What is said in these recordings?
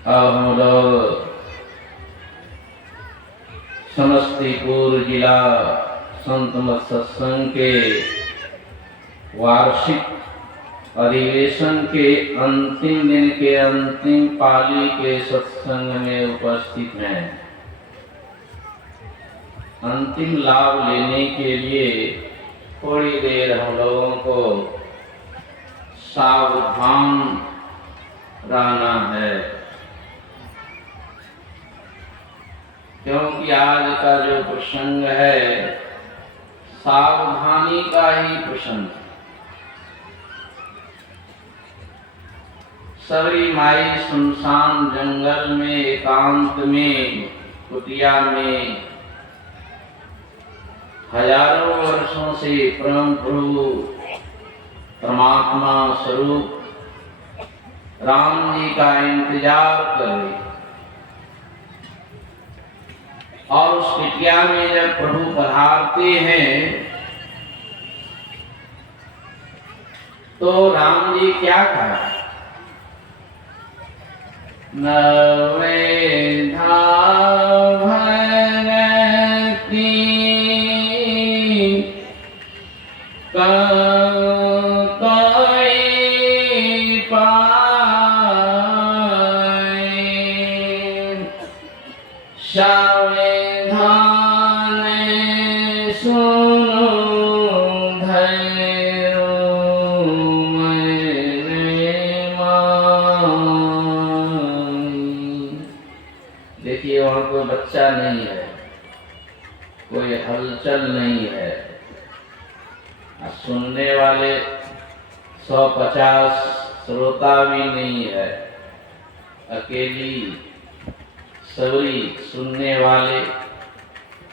अब हम लोग समस्तीपुर जिला संत मत सत्संग के वार्षिक अधिवेशन के अंतिम दिन के अंतिम पाली के सत्संग में उपस्थित हैं। अंतिम लाभ लेने के लिए थोड़ी देर हम लोगों को सावधान रहना है, क्योंकि आज का जो प्रसंग है सावधानी का ही प्रसंग है। सबरी माई सुनसान जंगल में एकांत में कुटिया में हजारों वर्षों से परम प्रभु परमात्मा स्वरूप राम जी का इंतजार कर रही, और उस कुटिया में जब प्रभु पधारते हैं तो राम जी क्या कहा? नवे धाम देखिए, वहां कोई बच्चा नहीं है, कोई हलचल नहीं है, सुनने वाले 150 श्रोता भी नहीं है, अकेली सबरी सुनने वाले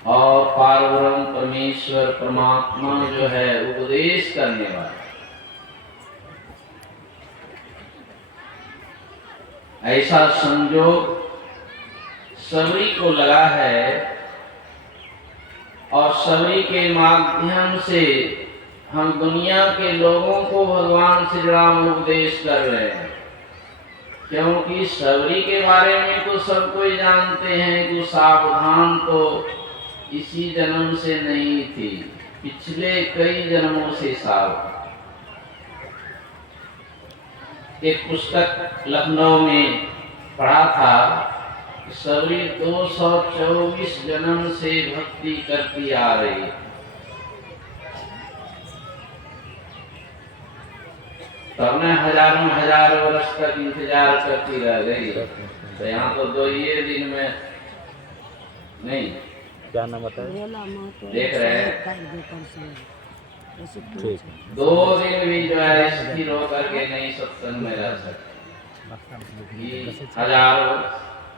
और पारब्रह्म परमेश्वर परमात्मा जो है उपदेश करने वाले। ऐसा संजोग सबरी को लगा है और सबरी के माध्यम से हम दुनिया के लोगों को भगवान श्री राम उपदेश कर रहे हैं, क्योंकि सबरी के बारे में तो सब कोई जानते हैं कि सावधान तो इसी जन्म से नहीं थी, पिछले कई जन्मों से सावधान। एक पुस्तक लखनऊ में पढ़ा था, सबरी 224 जन्म से भक्ति करती आ रही, तब ने हजारों वर्ष तक इंतजार करती रह गई। तो यहाँ तो 2 ही दिन में नहीं, क्या नाम बताया? देख रहे हैं 2 दिन भी जो है स्थिर होकर के नहीं सत्संग में रह सकते। हजारों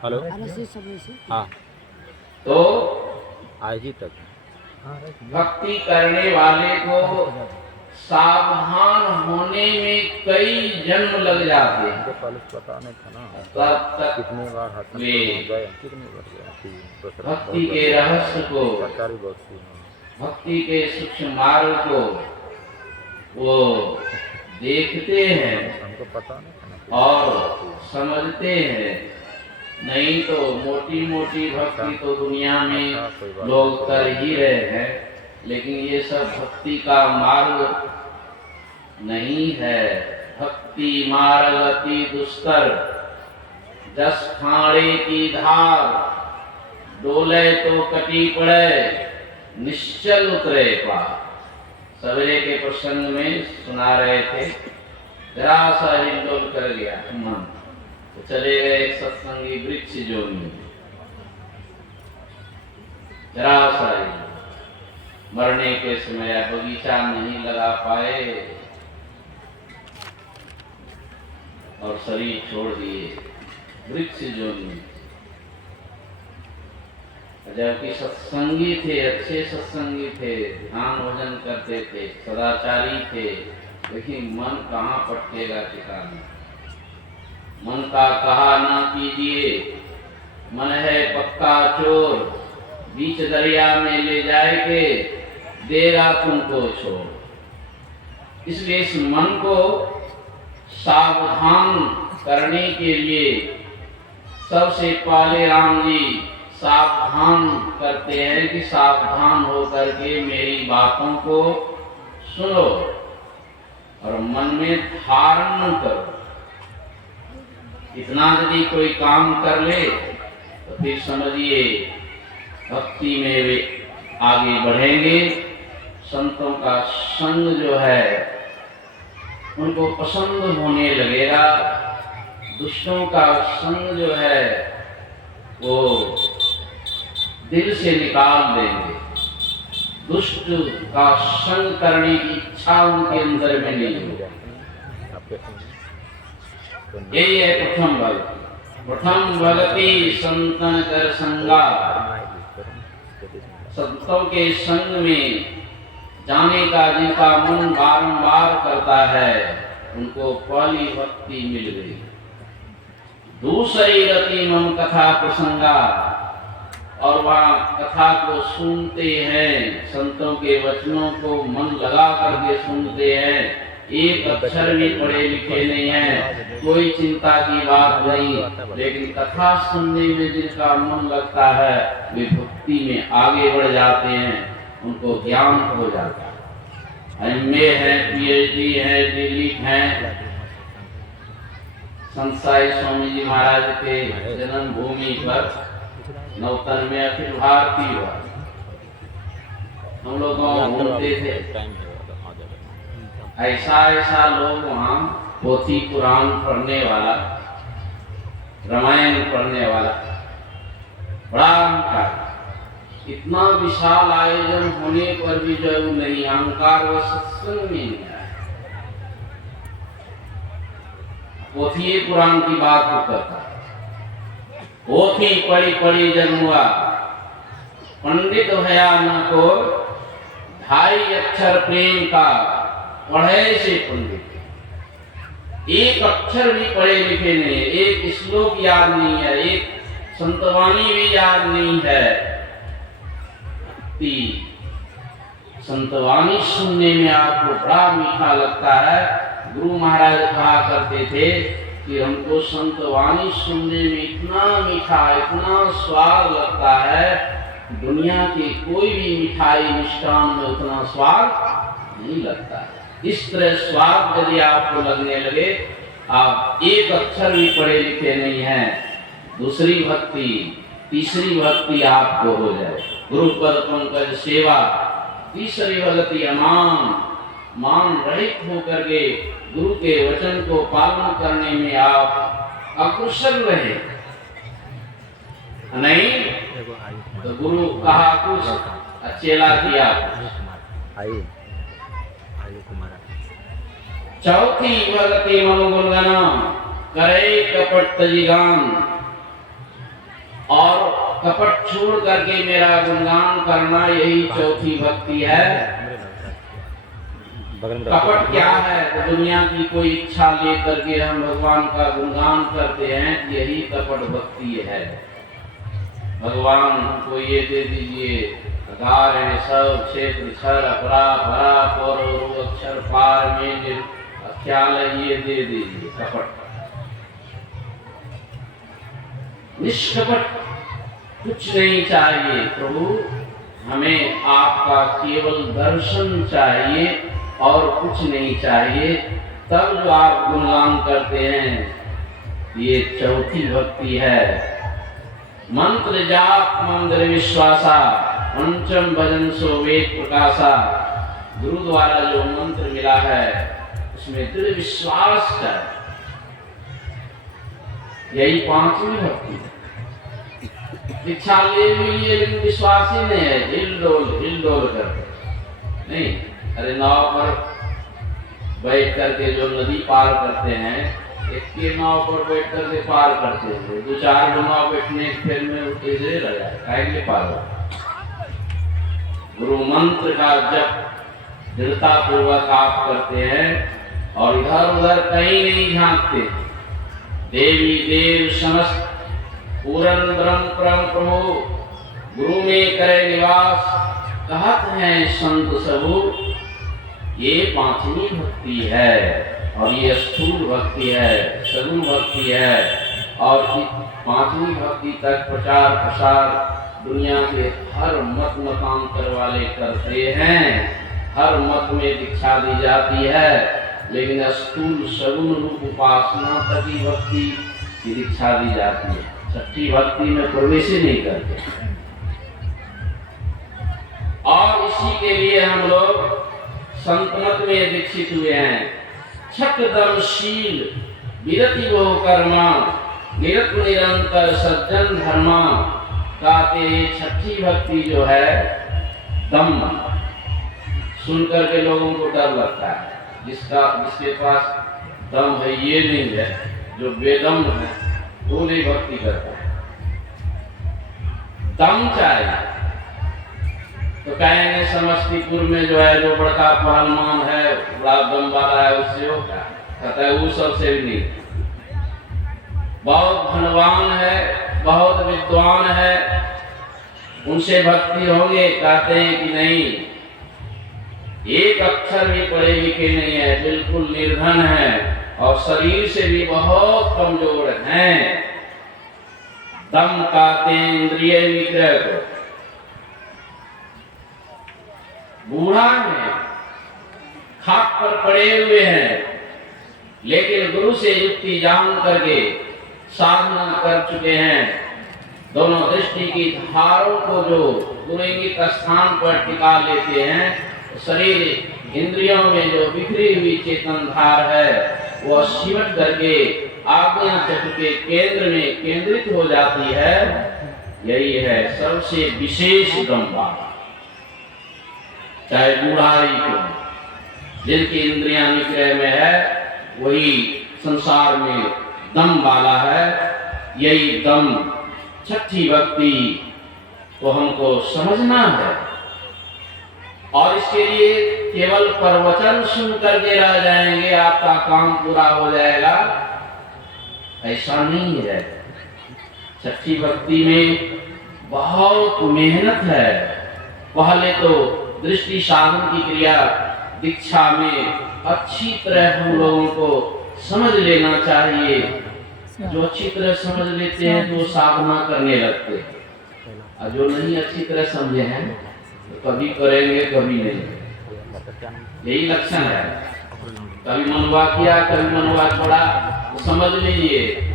हेलो हाँ तो आज ही तक भक्ति करने वाले को सावधान होने में कई जन्म लग जाते हैं। पता नहीं था ना, तब तक कितने बार भक्ति के रहस्य को, भक्ति के सूक्ष्म मार्ग को वो देखते हैं, हमको पता नहीं और समझते हैं। नहीं तो मोटी मोटी भक्ति तो दुनिया में लोग कर ही रहे हैं, लेकिन ये सब भक्ति का मार्ग नहीं है। भक्ति मार्ग अति दुस्तर, जस खाड़े की धार, डोले तो कटी पड़े, निश्चल उतरे पार। सवेरे के प्रसंग में सुना रहे थे, जरा सा हिलडोल कर गया मन, तो चले गए एक सत्संगी वृक्ष जोनी, जरा सा मरने के समय बगीचा नहीं लगा पाए और शरीर छोड़ दिए वृक्ष जोनी। जबकि सत्संगी थे, अच्छे सत्संगी थे, ध्यान भजन करते थे, सदाचारी थे, लेकिन मन कहाँ पटकेगा ठिकाना। मन का कहा ना कीजिए, मन है पक्का चोर, बीच दरिया में ले जाएंगे, देगा तुमको छोड़। इसलिए इस मन को सावधान करने के लिए सबसे पहले राम जी सावधान करते हैं कि सावधान होकर के मेरी बातों को सुनो और मन में धारण करो। इतना यदि कोई काम कर ले तो फिर समझिए भक्ति में वे आगे बढ़ेंगे। संतों का संग जो है उनको पसंद होने लगेगा। दुष्टों का संग जो है वो दिल से निकाल देंगे। दुष्ट का संग करने की इच्छा उनके अंदर में नहीं होगी। यही है प्रथम भक्ति। प्रथम भक्ति संतन कर संगा। संतों के संग में जाने का जिनका मन बारंबार करता है उनको पहली भक्ति मिल गई। दूसरी रति मम कथा प्रसंगा, और वहाँ कथा को सुनते हैं, संतों के वचनों को मन लगा करके सुनते हैं। एक अक्षर भी पढ़े लिखे नहीं है, कोई चिंता की बात नहीं, लेकिन कथा सुनने में जिनका मन लगता है वे भक्ति में आगे बढ़ जाते हैं, उनको ज्ञान हो जाता है। MA है, PhD है, दिलीप है। संत साई स्वामी जी महाराज के जन्मभूमि पर नौतन में अखिल भारतीय हम लोग घूमते थे। ऐसा लोग वहाँ पोथी पुराण पढ़ने वाला, रामायण पढ़ने वाला बड़ा अहंकार। इतना विशाल आयोजन होने पर भी जो नहीं अहंकार व सत्संग में नहीं आया। पोथी पुराण की बात होता था। पोथी पढ़ी पढ़ी जन्मुआ, पंडित भया न को, ढाई अक्षर प्रेम का पढ़े से पंडित। एक अक्षर भी पढ़े लिखे नहीं है, एक श्लोक याद नहीं है, एक संतवाणी भी याद नहीं है। संतवाणी सुनने में आपको बड़ा मीठा लगता है। गुरु महाराज कहा करते थे कि हमको संतवाणी सुनने में इतना मीठा, इतना स्वाद लगता है, दुनिया की कोई भी मिठाई मिष्ठान में उतना स्वाद नहीं लगता है। इस तरह स्वाद यदि आपको लगने लगे, आप एक अक्षर भी पढ़े लिखे नहीं हैं, दूसरी भक्ति तीसरी भक्ति आपको हो जाए। गुरु पद पंकज सेवा, तीसरी भक्ति मान रहित होकर के गुरु के वचन को पालन करने में आप अकुशल रहे नहीं तो गुरु कहा कुछ चेला किया। चौथी भक्ति मम गुणगाना करे कपट तजिगान, और कपट छोड़ करके मेरा गुणगान करना, यही चौथी भक्ति है। कपट क्या है? तो दुनिया की कोई इच्छा लेकर के हम भगवान का गुणगान करते हैं, यही कपट भक्ति है। भगवान हमको ये दे दीजिए, अगार है सब क्षेत्र क्षर अपरा भरा पौर अक्षर पार में ख्याल है, ये दे दीजिए। कपट निष्कपट कुछ नहीं चाहिए प्रभु, हमें आपका केवल दर्शन चाहिए और कुछ नहीं चाहिए। तब जो आप गुणगान करते हैं, ये चौथी भक्ति है। मंत्र जाप मंदिर विश्वासा, पंचम भजन सो वेद प्रकाशा। गुरु द्वारा जो मंत्र मिला है उसमें दृढ़ विश्वास का, यही पांचवी भक्ति है। दीक्षा ले भी लिए लेकिन विश्वास ही नहीं है, हिल डोल करते नहीं। अरे नाव पर बैठ करके जो नदी पार करते हैं, एक के नाव पर बैठ करके पार करते हैं, दो चार नाव बैठने फिर में उठे से रह जाए, काहे पार हो। गुरु मंत्र का जप दृढ़ता पूर्वक आप करते हैं और इधर उधर कहीं नहीं झांकते। देवी देव समस्त पूरन ब्रह्म परम प्रभु, गुरु में करे निवास, कहत हैं संत सबू। ये पांचवी भक्ति है और ये स्थूल भक्ति है, सगुण भक्ति है। और पांचवी भक्ति तक प्रचार प्रसार दुनिया के हर मत मतांतर वाले करते हैं, हर मत में दीक्षा दी जाती है, लेकिन स्थूल सगुण रूप उपासना तक ही भक्ति की दीक्षा दी जाती है। छठी भक्ति में प्रवेश ही नहीं करते। और इसी के लिए हम लोग संत मत में दीक्षित हुए हैं। छठ दमशील विरति वो कर्मा निरत निरंतर सज्जन धर्मा। कहते छठी भक्ति जो है दम सुन करके लोगों को डर लगता है। जिसके पास दम है ये नहीं है, जो बेदम है वो नहीं भक्ति करता है। दम चाहिए तो कहेंगे समस्तीपुर में जो है जो बड़का पहलवान है, बड़ा दम वाला है, उससे होगा? कहता है वो सबसे भी नहीं। बहुत धनवान है, बहुत विद्वान है, उनसे भक्ति होगी? कहते हैं कि नहीं, एक अक्षर भी पढ़े लिखे नहीं है, बिल्कुल निर्धन है और शरीर से भी बहुत कमजोर हैं। दम कहते हैं इंद्रिय निग्रह को। बूढ़ा है, खाट पर पड़े हुए हैं, लेकिन गुरु से युक्ति जान करके साधना कर चुके हैं। दोनों दृष्टि की धारों को जो गुरु इंगित स्थान पर टिका लेते हैं, शरीर इंद्रियों में जो बिखरी हुई चेतन धार है वह सिमट करके आज्ञा चक्र के केंद्र में केंद्रित हो जाती है। यही है सबसे विशेष दम वाला। चाहे बूढ़ा ही क्यों, जिनकी इंद्रियां निग्रह में है वही संसार में दम वाला है। यही दम छठी भक्ति को हमको समझना है। और इसके लिए केवल प्रवचन सुन करके रह जाएंगे, आपका काम पूरा हो जाएगा, ऐसा नहीं है। छठी भक्ति में बहुत मेहनत है। पहले तो दृष्टि साधन की क्रिया दीक्षा में अच्छी तरह हम लोगों को समझ लेना चाहिए। जो अच्छी तरह समझ लेते हैं तो साधना करने लगते हैं, और जो नहीं अच्छी तरह समझे हैं तो कभी करेंगे कभी नहीं। यही लक्षण है। कभी मनवा किया कभी मनवा छोड़ा, तो समझ लीजिए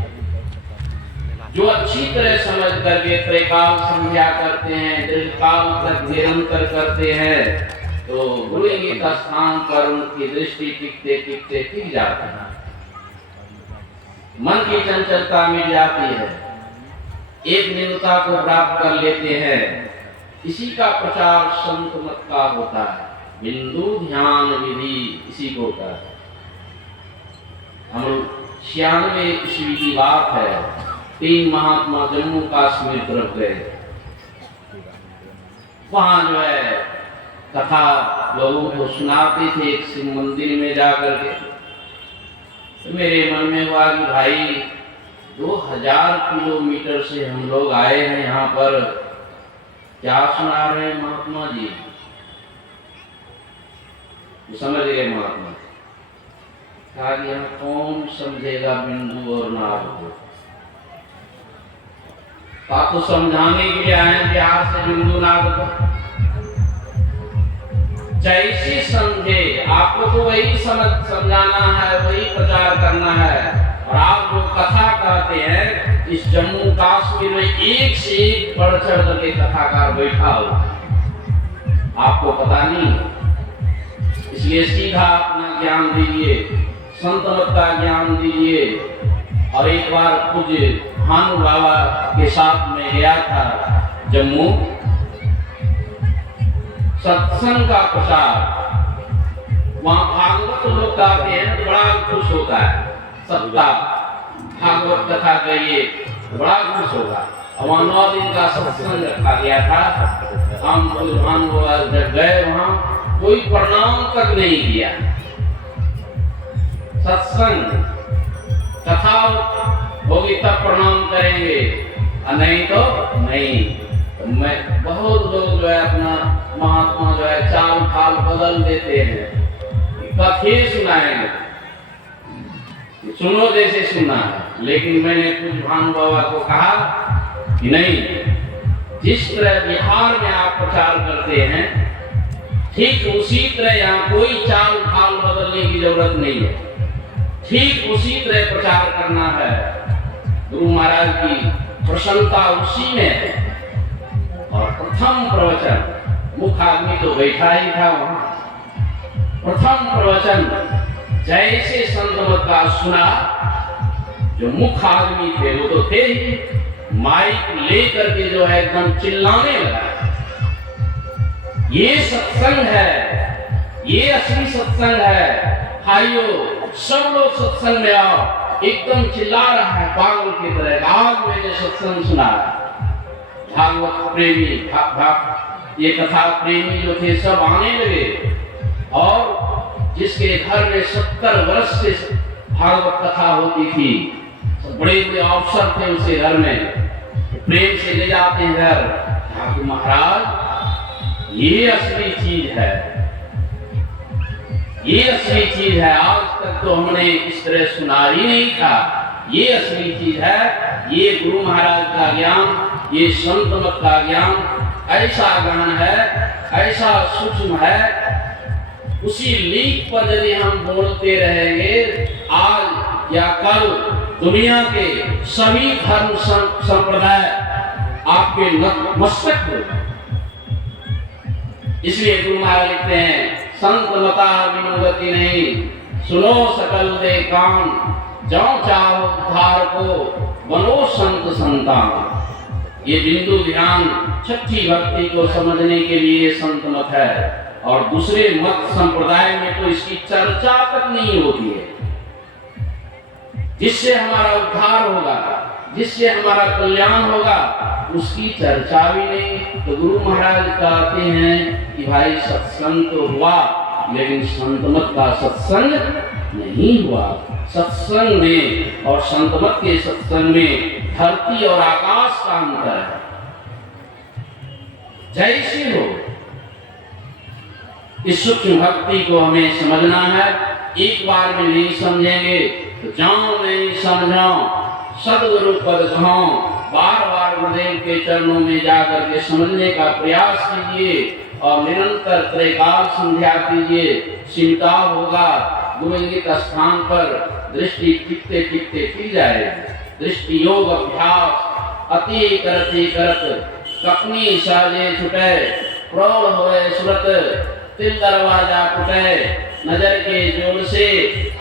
जो अच्छी तरह समझ करके त्रैकाल संध्या करते हैं, दीर्घकाल तक निरंतर करते हैं, तो गुरु इंगित स्थान पर उनकी दृष्टि टिकते टिकते टिक जाती है। मन की चंचलता मिट जाती है, एक निरंतरता को प्राप्त कर लेते हैं। इसी का प्रचार संत मत का होता है। बिंदु ध्यान विधि इसी को होता है। हम 96 ईस्वी की बात है, 3 महात्मा जम्मू कश्मीर तरफ गए। वहां जो है कथा लोगों को सुनाते थे एक शिव मंदिर में जाकर के। तो मेरे मन में हुआ कि भाई 2000 किलोमीटर से हम लोग आए हैं यहाँ पर, क्या सुना रहे हैं महात्मा जी? समझ गए महात्मा? कहा कि यहाँ कौन समझेगा बिंदु और नाभ को? आप तो समझाने के लिए आए बिहार से बिंदु नाभ को। जैसे समझे आपको तो वही समझाना है, वही प्रचार करना है। और आप जो कथा कहते हैं, इस जम्मू कश्मीर में एक से एक बढ़ चढ़ करके कथाकार बैठा हो, आपको पता नहीं। इसलिए सीधा अपना ज्ञान दीजिए, संत मत का ज्ञान दीजिए। और एक बार पूज्य भानु बाबा के साथ में गया था जम्मू, सत्संग का प्रसार। वहां भागवत लोग गाते हैं तो बड़ा खुश होता है। सप्ताह भागवत कथा कहिए बड़ा खुश होगा। और वहाँ 9 दिन का सत्संग रखा गया था। हम भानु बाबा जब गए वहाँ कोई प्रणाम तक नहीं किया। सत्संग कथा होगी तब प्रणाम करेंगे, और नहीं तो नहीं। तो मैं बहुत लोग जो है अपना महात्मा जो है चाल ढाल बदल देते हैं। कथे सुनाएंगे, सुनो जैसे सुना है। लेकिन मैंने कुछ भानु बाबा को कहा कि नहीं, जिस तरह बिहार में आप प्रचार करते हैं ठीक उसी तरह यहाँ कोई चाल ढाल बदलने की जरूरत नहीं है, ठीक उसी तरह प्रचार करना है। गुरु महाराज की प्रसन्नता उसी में है। और प्रथम प्रवचन, मुख्य आदमी तो बैठा ही था वहां, प्रथम प्रवचन जैसे संत मत का सुना, जो मुख्य आदमी थे वो तो थे ही, माइक लेकर के जो है एकदम चिल्लाने लगा, ये सत्संग है, ये असली सत्संग है, भाइयों सब लोग सत्संग में आओ। एकदम चिल्ला रहा है पागल की तरह। आज मैंने सत्संग सुना, भागवत प्रेमी ये कथा प्रेमी जो थे सब आने लगे, और जिसके घर में 70 वर्ष से भागवत कथा होती थी, बड़े बड़े अवसर थे उसे घर में, प्रेम से ले जाते हैं घर। महाराज ये असली चीज है, ये असली चीज है, आज तक तो हमने इस तरह सुना ही नहीं था। ये असली चीज है, ये गुरु महाराज का ज्ञान, ये संत मत का ज्ञान ऐसा ज्ञान है, ऐसा सूक्ष्म है। उसी लीक पर यदि हम बोलते रहेंगे, आज या कल दुनिया के सभी धर्म संप्रदाय आपके मस्तक हो। इसलिए गुरु महाराज लिखते हैं, संत मता विनुगति नहीं, सुनो सकल दे कान, जाओ चाहो उद्धार को, बनो संत संतान। ये बिंदु ध्यान छठी भक्ति को समझने के लिए संत मत है, और दूसरे मत संप्रदाय में तो इसकी चर्चा तक नहीं होती है। जिससे हमारा उद्धार होगा, जिससे हमारा कल्याण होगा, उसकी चर्चा भी नहीं। तो गुरु महाराज कहते हैं कि भाई सत्संग तो हुआ, लेकिन संत मत का सत्संग नहीं हुआ। सत्संग में और संत मत के सत्संग में धरती और आकाश का अंतर है। जैसे हो इस सूक्ष्म भक्ति को हमें समझना है। एक बार में नहीं समझेंगे तो जाओ नहीं समझाओ, सदगुरु पद कहो, बार बार गुरुदेव के चरणों में जाकर के समझने का प्रयास कीजिए, और निरंतर त्रैकाल संध्या कीजिए। चिंता होगा, गुरु इंगित स्थान पर दृष्टि टिकते टिकते टिक जाएगी। दृष्टि योग अभ्यास अति करते करत, कपनी साजे छुटे, प्रौढ़ होए सुरत, तिल दरवाजा टूटे, नजर के जोर से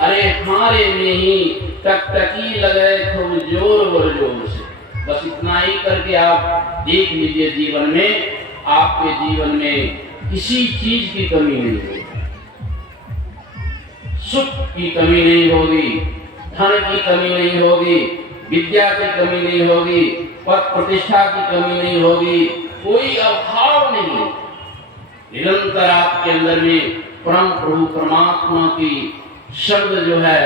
अरे हमारे में ही टकटकी लगे खूब जोर वर जोर से। बस इतना ही करके आप देख लीजिए, जीवन में आपके जीवन में किसी चीज की कमी नहीं होगी, सुख की कमी नहीं होगी, धन की कमी नहीं होगी, विद्या की कमी नहीं होगी, पद प्रतिष्ठा की कमी नहीं होगी, कोई अभाव नहीं। निरंतर आपके अंदर में परम प्रभु परमात्मा की शब्द जो है,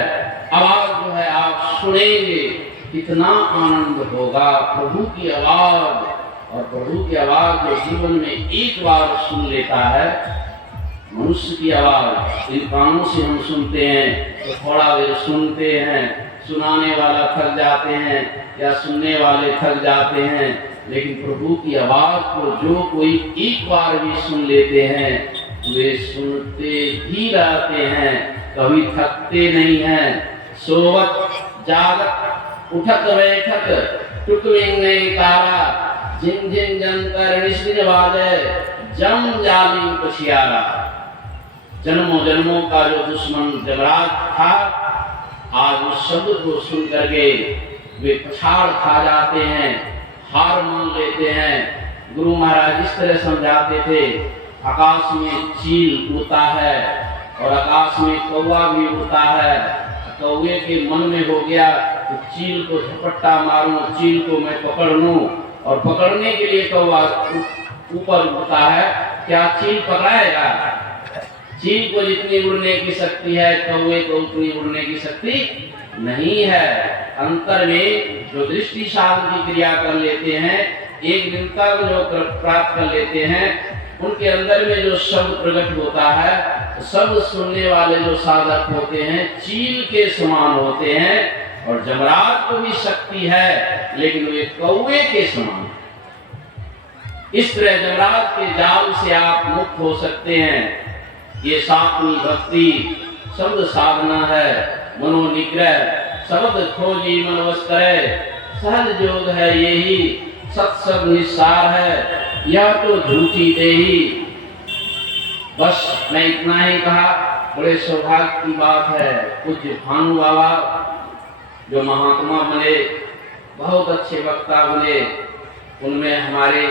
आवाज जो है आप सुनेंगे, कितना आनंद होगा। प्रभु की आवाज, और प्रभु की आवाज जो जीवन में एक बार सुन लेता है, मनुष्य की आवाज इन कानों से हम सुनते हैं तो थोड़ा देर सुनते हैं, सुनाने वाला थक जाते हैं या सुनने वाले थक जाते हैं, लेकिन प्रभु की आवाज को जो कोई एक बार भी सुन लेते हैं वे सुनते ही रहते हैं, कभी थकते नहीं हैं। सोवत जागत उठत बैठत टुकविंग नहीं तारा, जिन जिन जंतर निश्चित वादे जम जालिम कुशियारा। जन्मों जन्मों का जो दुश्मन जमराज था, आज उस शब्द को सुन करके वे पछाड़ खा जाते हैं, हार मान लेते हैं। गुरु महाराज इस तरह समझाते थे, आकाश में चील उड़ता है और आकाश में कौवा भी उड़ता है। कौवे के मन में हो गया तो चील को झपट्टा मारूं, चील को मैं पकड़ लूं, और पकड़ने के लिए कौवा ऊपर उड़ता है। क्या चील पकड़ाएगा? चील को जितनी उड़ने की शक्ति है, कौवे को उतनी उड़ने की शक्ति नहीं है। अंतर में जो दृष्टि साधन की क्रिया कर लेते हैं, एक दिन तक जो प्राप्त कर लेते हैं, उनके अंदर में जो शब्द प्रकट होता है, शब्द सुनने वाले जो साधक होते हैं चील के समान होते हैं, और जमराज को भी शक्ति है, लेकिन वे कौवे के समान। इस तरह जमराज के जाल से आप मुक्त हो सकते हैं। ये सातवीं भक्ति शब्द साधना है, मनोनिग्रह, शब्द खोजी मन वश करे, सहज योग है यही, सत्संग निस्सार है, यह तो झूठी देही। बस मैं इतना ही कहा। बड़े सौभाग्य की बात है, कुछ भानु बाबा जो महात्मा बने, बहुत अच्छे वक्ता बने, उनमें हमारे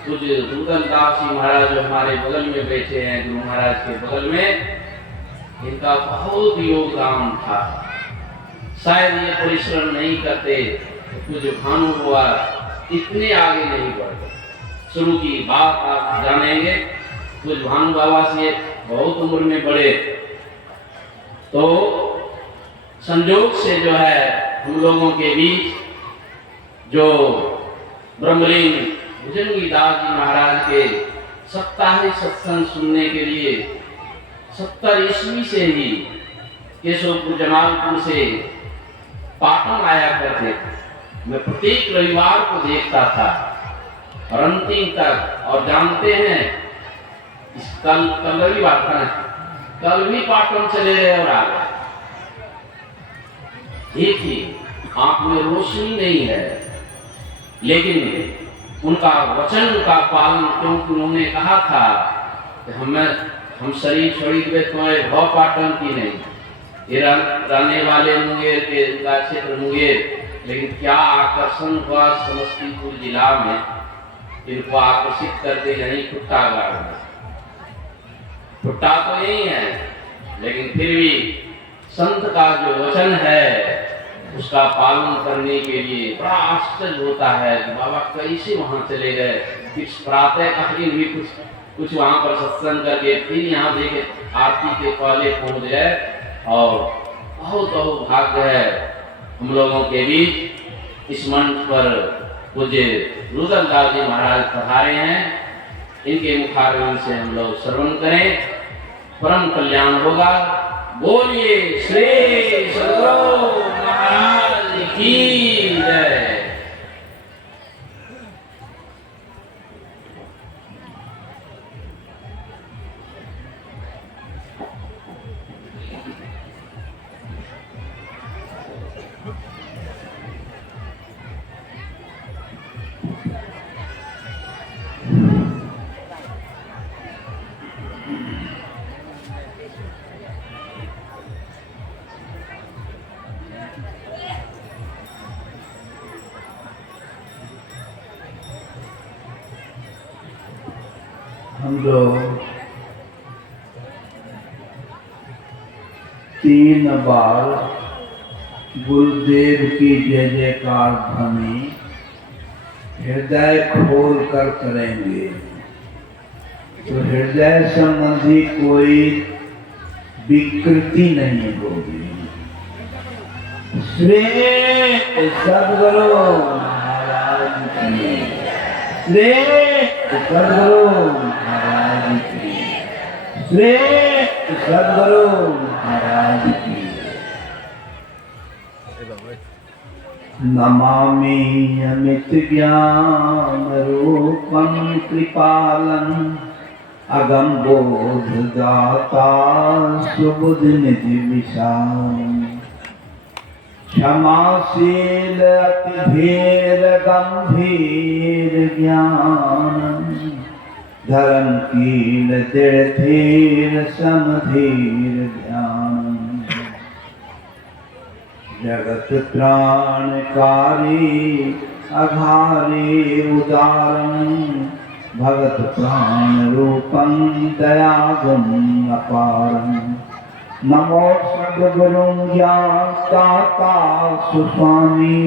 कुछ रुदनदास जी महाराज जो हमारे बगल में बैठे हैं, गुरु महाराज के बगल में, इनका बहुत योगदान था। शायद ये परिश्रम नहीं करते तो कुछ भानु हुआ इतने आगे नहीं बढ़ते। शुरू की बात आप जानेंगे, कुछ भानु बाबा से बहुत उम्र में बड़े, तो संयोग से जो है हम लोगों के बीच जो ब्रह्मलीन भुजंगीदास जी महाराज के साप्ताहिक सत्संग सुनने के लिए 70 ईस्वी से ही केशवपुर जमालपुर से पाटन आया करते थे। मैं प्रत्येक रविवार को देखता था और अंतिम तक। और जानते हैं इस कल रविवार था, कल भी पाटन चले गए और आ गए। देखिए आंख में रोशनी नहीं है, लेकिन उनका वचन का पालन, क्योंकि उन्होंने कहा था कि हम शरीर छोड़ी हुए तुम्हें भव पाटन की नहीं, ये रहने वाले मुंगेर के क्षेत्र मुंगेर, लेकिन क्या आकर्षण हुआ समस्तीपुर जिला में, इनको आकर्षित करते नहीं खुट्टा गाड़ में। खुट्टा तो यही है, लेकिन फिर भी संत का जो वचन है उसका पालन करने के लिए बड़ा आश्चर्य होता है कि बाबा कैसे वहां चले गए। कुछ प्रातः कालीन भी कुछ वहां पर सत्संग करके फिर यहाँ देखे आरती के पहले पहुंच गए। और बहुत बहुत भाग्य है हम लोगों के बीच इस मंच पर पूज्य रुद्रदास जी महाराज पधारे हैं। इनके मुखारविंद से हम लोग श्रवण करें, परम कल्याण होगा। बोलिए श्री सद्गुरु महाराज की जय। हम लोग 3 बार गुरुदेव की जय जयकार ध्वनि हृदय खोल कर करेंगे, तो हृदय संबंधी कोई विकृति नहीं होगी। श्री सद्गुरु महाराज की, श्री सद्गुरु महाराज की, श्री सद्गुरु महाराज की। नमामि अमित ज्ञान रूपम कृपालम अगम बोध दाता सुबुध निधि विशालम क्षमाशील अति धीर गंभीर ज्ञान धर्मकील दृढ़ धीर समधीर ध्यान जगत त्राणकारी अघारे उदारं भगत प्राण रूपं दयागुण अपारं। नमो सद्गुरुं ज्ञान दाता सुस्वामी।